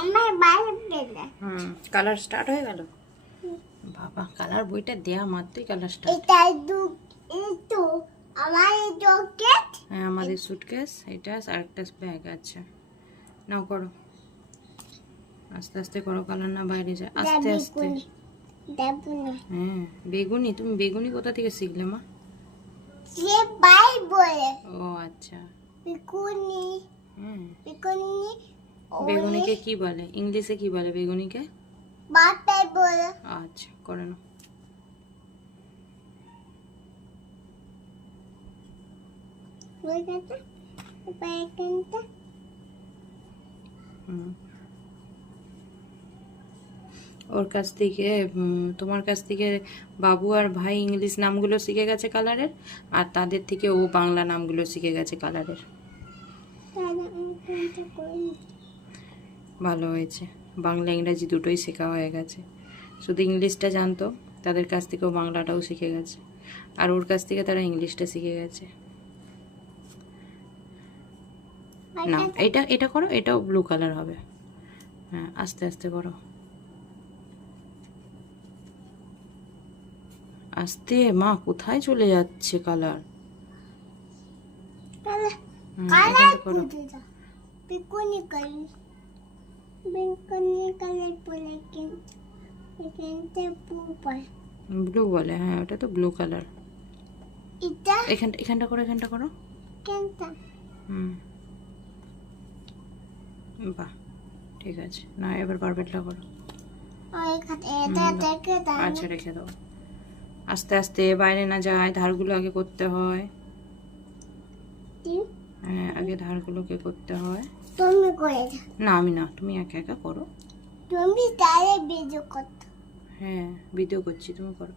আমার বাইরে দিলে কালার স্টার্ট হয়ে গেল। বাবা, কালার বইটা দেয়া মাত্রই কালার স্টার্ট। এটা একটু আমার জকেট হ্যাঁ, আমাদের সুটকেস এটা আর একটা ব্যাগ। আচ্ছা, নাও করো, আস্তে আস্তে করো, কালার না বাইরে যায়, আস্তে আস্তে। দেবো না হ্যাঁ, বেগুনি। তুমি বেগুনি কোথা থেকে শিখলে মা? সে বাই বলে ও আচ্ছা। বেগুনি হুম, বেগুনি বেগুনিকে কি বলে ইংলিশে, কি বলে বেগুনিকে? বাপে বলে আচ্ছা, করে নাও। বলতে পাইকেনটা ওর কাছ থেকে তোমার কাছ থেকে বাবু আর ভাই ইংলিশ নামগুলো শিখে গেছে কালারের, আর তাদের থেকে ও বাংলা নামগুলো শিখে গেছে কালারের। ভালো হয়েছে, বাংলা ইংরাজি দুটোই শেখা হয়ে গেছে। শুধু ইংলিশটা জানতো, তাদের কাছ থেকেও বাংলাটাও শিখে গেছে, আর ওর কাছ থেকে তারা ইংলিশটা শিখে গেছে। না, এটা এটা করো, এটাও ব্লু কালার হবে। হ্যাঁ, আস্তে আস্তে করো, আস্তে। মা, কোথায় চলে যাচ্ছে কালার? কালার করো বেগুনি কালার বলে কিন্তু ব্লু বলে। হ্যাঁ, ওটা তো ব্লু কালার। এটা এখানটা করো, এখানটা করো। কেনটা বাহ, ঠিক আছে। না, এবার পারফেক্টটা করো। এটা দেখে দাও আচ্ছা, রেখে দাও। আস্তে আস্তে, বাইরে না যায়, ধারগুলো আগে করতে হয়। হ্যাঁ, আগে ধারগুলোকে করতে হয়। তুমি করে দাও। না, আমি না, তুমি একা একা করো। তুমি তারে ভিডিও করতে। হ্যাঁ, ভিডিও করছি, তুমি করো।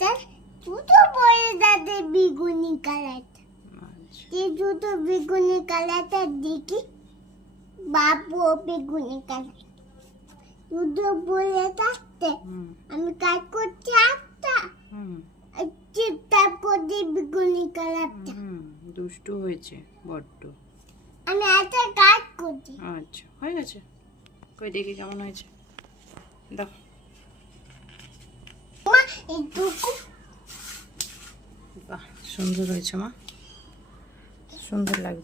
তার দুটো বলে দাদে বেগুনি কালারটা। আচ্ছা, এই দুটো বেগুনি কালারটা দেখি বাবু বেগুনি কালার দুটো বলে থাকতে আমি কাজ করছি একটা তারপর দিয়ে বেগুনি কালারটা দুষ্টু হয়েছে বড্ড। আমি একটা কাজ করছি। আচ্ছা, হয়ে গেছে। কই দেখি কেমন হয়েছে, দেখো। মা এইটুকু বাহ, সুন্দর হয়েছে মা, সুন্দর লাগছে।